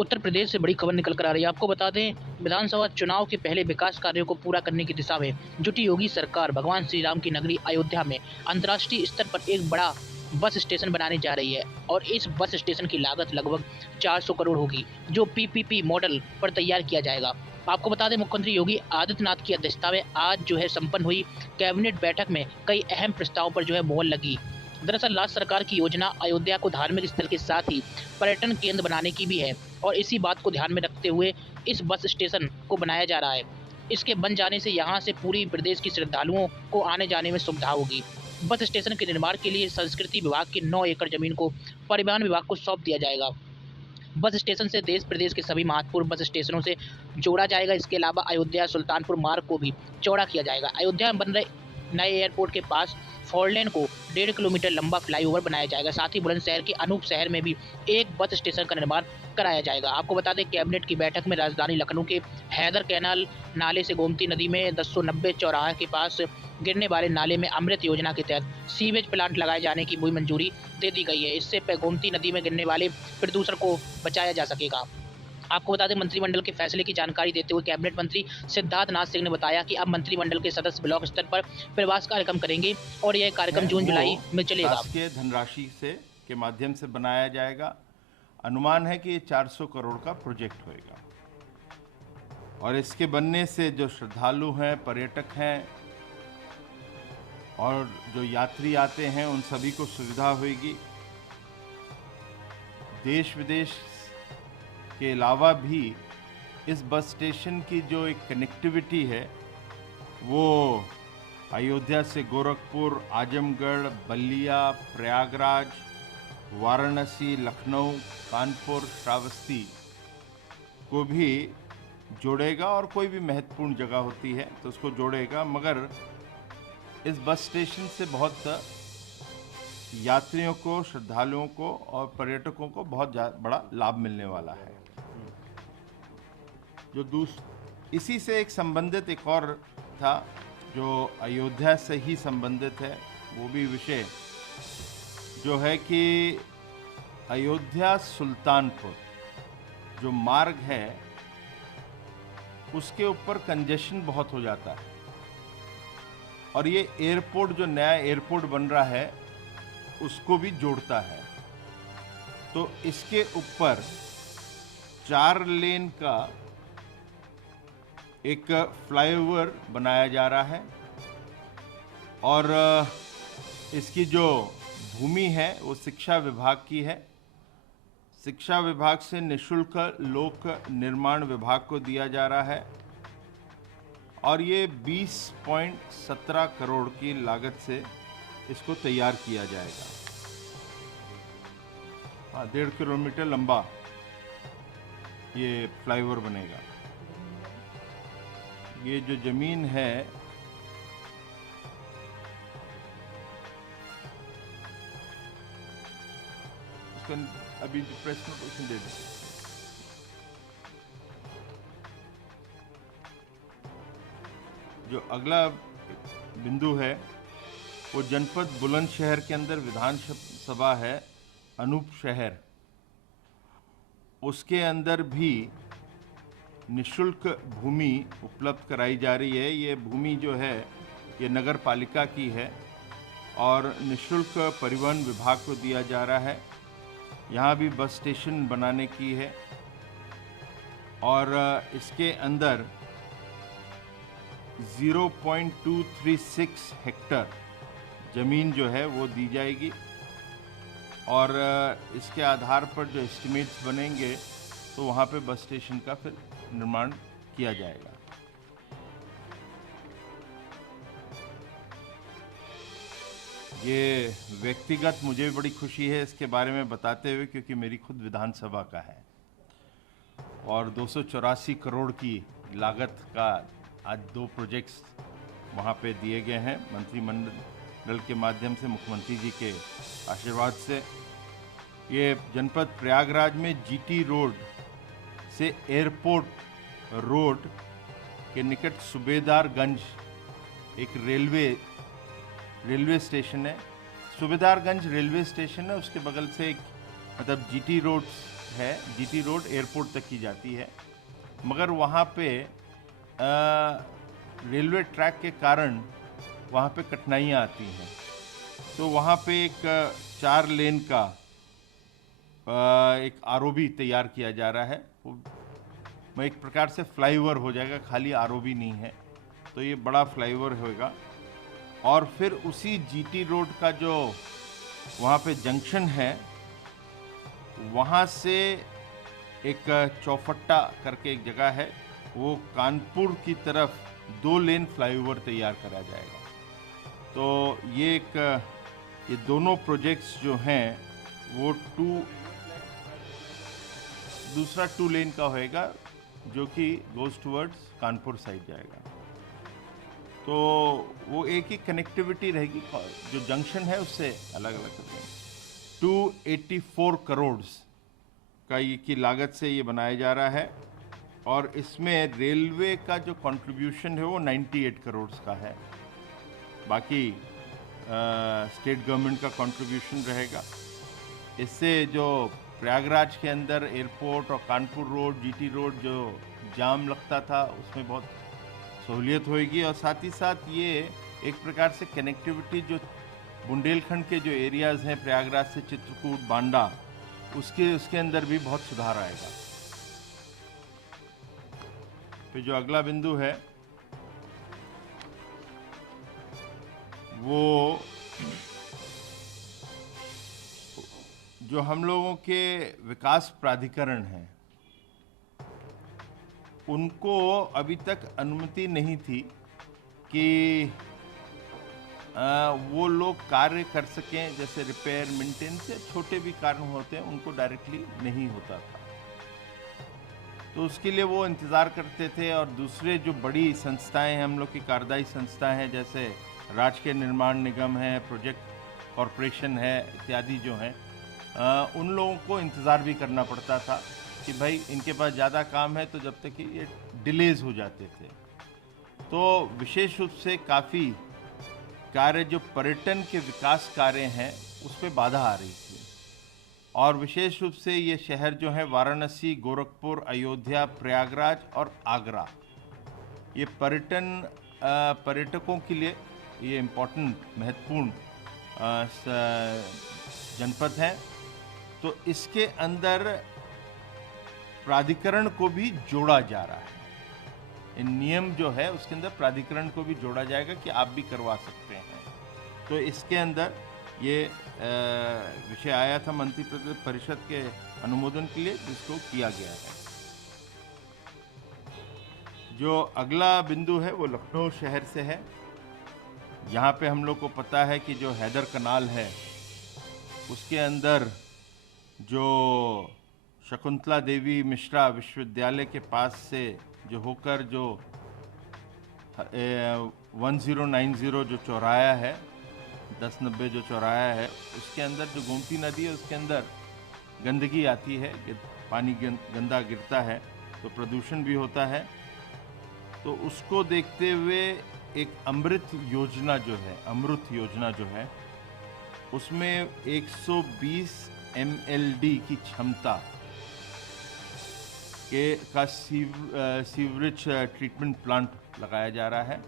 उत्तर प्रदेश से बड़ी खबर निकल कर आ रही है। आपको बता दें, विधानसभा चुनाव के पहले विकास कार्यों को पूरा करने की दिशा में जुटी योगी सरकार भगवान श्री राम की नगरी अयोध्या में अंतर्राष्ट्रीय स्तर पर एक बड़ा बस स्टेशन बनाने जा रही है और इस बस स्टेशन की लागत लगभग 400 करोड़ होगी, जो पीपीपी मॉडल पर तैयार किया जाएगा। आपको बता दें, मुख्यमंत्री योगी आदित्यनाथ की अध्यक्षता में आज संपन्न हुई कैबिनेट बैठक में कई अहम प्रस्तावों पर मोहर लगी। दरअसल राज्य सरकार की योजना अयोध्या को धार्मिक स्थल के साथ ही पर्यटन केंद्र बनाने की भी है और इसी बात को ध्यान में रखते हुए इस बस स्टेशन को बनाया जा रहा है। इसके बन जाने से यहाँ से पूरी प्रदेश की श्रद्धालुओं को आने जाने में सुविधा होगी। बस स्टेशन के निर्माण के लिए संस्कृति विभाग की 9 एकड़ जमीन को परिवहन विभाग को सौंप दिया जाएगा। बस स्टेशन से देश प्रदेश के सभी महत्वपूर्ण बस स्टेशनों से जोड़ा जाएगा। इसके अलावा अयोध्या सुल्तानपुर मार्ग को भी चौड़ा किया जाएगा। अयोध्या में बन रहे नए एयरपोर्ट के पास फोरलेन को 1.5 किलोमीटर लंबा फ्लाईओवर बनाया जाएगा। साथ ही बुलंदशहर के अनूप शहर में भी एक बस स्टेशन का निर्माण कराया जाएगा। आपको बता दें, कैबिनेट की बैठक में राजधानी लखनऊ के हैदर कैनाल नाले से गोमती नदी में 1090 चौराहे के पास गिरने वाले नाले में अमृत योजना के तहत सीवेज प्लांट लगाए जाने की भी मंजूरी दे दी गई है। इससे गोमती नदी में गिरने वाले प्रदूषण को बचाया जा सकेगा। आपको बता दें, मंत्रिमंडल के फैसले की जानकारी देते हुए कैबिनेट मंत्री सिद्धार्थ नाथ सिंह ने बताया कि अब मंत्रिमंडल के सदस्य ब्लॉक स्तर पर प्रवास कार्यक्रम करेंगे और यह कार्यक्रम जून जुलाई में चलेगा। शासकीय धनराशि से के माध्यम से बनाया जाएगा। अनुमान है कि ये 400 करोड़ का प्रोजेक्ट होगा और इसके बनने से जो श्रद्धालु हैं, पर्यटक हैं और जो यात्री आते हैं उन सभी को सुविधा होगी। देश विदेश के अलावा भी इस बस स्टेशन की जो एक कनेक्टिविटी है वो अयोध्या से गोरखपुर, आजमगढ़, बलिया, प्रयागराज, वाराणसी, लखनऊ, कानपुर, श्रावस्ती को भी जोड़ेगा और कोई भी महत्वपूर्ण जगह होती है तो उसको जोड़ेगा। मगर इस बस स्टेशन से बहुत यात्रियों को, श्रद्धालुओं को और पर्यटकों को बहुत बड़ा लाभ मिलने वाला है। जो इसी से एक संबंधित एक और था जो अयोध्या से ही संबंधित है, वो भी विषय जो है कि अयोध्या सुल्तानपुर जो मार्ग है उसके ऊपर कंजेशन बहुत हो जाता है और ये एयरपोर्ट, जो नया एयरपोर्ट बन रहा है उसको भी जोड़ता है। तो इसके ऊपर 4 लेन का एक फ्लाईओवर बनाया जा रहा है और इसकी जो भूमि है वो शिक्षा विभाग की है। शिक्षा विभाग से निःशुल्क लोक निर्माण विभाग को दिया जा रहा है और ये 20.17 करोड़ की लागत से इसको तैयार किया जाएगा। 1.5 किलोमीटर लंबा ये फ्लाईओवर बनेगा। ये जो जमीन है उसका अभी प्रेस नोटिफिकेशन दे दें। जो अगला बिंदु है वो जनपद बुलंदशहर के अंदर विधानसभा है अनूप शहर, उसके अंदर भी निःशुल्क भूमि उपलब्ध कराई जा रही है। ये भूमि जो है ये नगर पालिका की है और निःशुल्क परिवहन विभाग को दिया जा रहा है। यहाँ भी बस स्टेशन बनाने की है और इसके अंदर 0.236 हेक्टर ज़मीन जो है वो दी जाएगी और इसके आधार पर जो एस्टिमेट्स बनेंगे तो वहाँ पे बस स्टेशन का फिर निर्माण किया जाएगा। ये व्यक्तिगत मुझे भी बड़ी खुशी है इसके बारे में बताते हुए, क्योंकि मेरी खुद विधानसभा का है और 284 करोड़ की लागत का आज 2 प्रोजेक्ट्स वहाँ पे दिए गए हैं मंत्रिमंडल के माध्यम से, मुख्यमंत्री जी के आशीर्वाद से। ये जनपद प्रयागराज में जीटी रोड से एयरपोर्ट रोड के निकट सूबेदारगंज एक रेलवे स्टेशन है। सूबेदारगंज रेलवे स्टेशन है, उसके बगल से एक जीटी रोड है, जीटी रोड एयरपोर्ट तक की जाती है, मगर वहाँ पे रेलवे ट्रैक के कारण वहाँ पे कठिनाइयाँ आती हैं। तो वहाँ पे एक 4 लेन का एक आरओबी तैयार किया जा रहा है। वो एक प्रकार से फ्लाईओवर हो जाएगा, खाली आरओबी नहीं है। तो ये बड़ा फ्लाईओवर होगा। और फिर उसी जीटी रोड का जो वहाँ पे जंक्शन है, वहाँ से एक चौफट्टा करके एक जगह है, वो कानपुर की तरफ 2 लेन फ्लाईओवर तैयार करा जाएगा। तो ये दोनों प्रोजेक्ट्स जो हैं वो दूसरा 2 लेन का होएगा, जो कि गोज टुवर्ड्स कानपुर साइड जाएगा। तो वो एक ही कनेक्टिविटी रहेगी, जो जंक्शन है उससे अलग अलग कर देंगे। 284 करोड़ की लागत से ये बनाया जा रहा है, और इसमें रेलवे का जो कंट्रीब्यूशन है वो 98 करोड़ का है। बाकी स्टेट गवर्नमेंट का कंट्रीब्यूशन रहेगा। इससे जो प्रयागराज के अंदर एयरपोर्ट और कानपुर रोड, जीटी रोड जो जाम लगता था, उसमें बहुत सहूलियत होगी। और साथ ही साथ ये एक प्रकार से कनेक्टिविटी जो बुंदेलखंड के जो एरियाज़ हैं, प्रयागराज से चित्रकूट, बांडा, उसके अंदर भी बहुत सुधार आएगा। फिर जो अगला बिंदु है वो जो हम लोगों के विकास प्राधिकरण हैं, उनको अभी तक अनुमति नहीं थी कि वो लोग कार्य कर सकें, जैसे रिपेयर, मेंटेनेंस से छोटे भी कार्य होते हैं, उनको डायरेक्टली नहीं होता था। तो उसके लिए वो इंतज़ार करते थे। और दूसरे जो बड़ी संस्थाएं हैं, हम लोग की कार्यदायी संस्थाएं हैं, जैसे राजकीय निर्माण निगम है, प्रोजेक्ट कॉरपोरेशन है, इत्यादि जो हैं, उन लोगों को इंतज़ार भी करना पड़ता था कि भाई इनके पास ज़्यादा काम है, तो जब तक कि ये डिलेज हो जाते थे। तो विशेष रूप से काफ़ी कार्य जो पर्यटन के विकास कार्य हैं, उस पर बाधा आ रही थी। और विशेष रूप से ये शहर जो है वाराणसी, गोरखपुर, अयोध्या, प्रयागराज और आगरा, ये पर्यटकों के लिए ये इम्पोर्टेंट, महत्वपूर्ण जनपद हैं। तो इसके अंदर प्राधिकरण को भी जोड़ा जा रहा है। इन नियम जो है उसके अंदर प्राधिकरण को भी जोड़ा जाएगा कि आप भी करवा सकते हैं। तो इसके अंदर ये विषय आया था मंत्री परिषद के अनुमोदन के लिए, जिसको किया गया है। जो अगला बिंदु है वो लखनऊ शहर से है। यहाँ पे हम लोग को पता है कि जो हैदर कनाल है, उसके अंदर जो शकुंतला देवी मिश्रा विश्वविद्यालय के पास से जो होकर जो 1090 जो चौराया है, 1090 जो चौराया है, उसके अंदर जो गोमती नदी है, उसके अंदर गंदगी आती है, पानी गंदा गिरता है, तो प्रदूषण भी होता है। तो उसको देखते हुए एक अमृत योजना जो है, उसमें 120 MLD की क्षमता का सीवरेज ट्रीटमेंट प्लांट लगाया जा रहा है।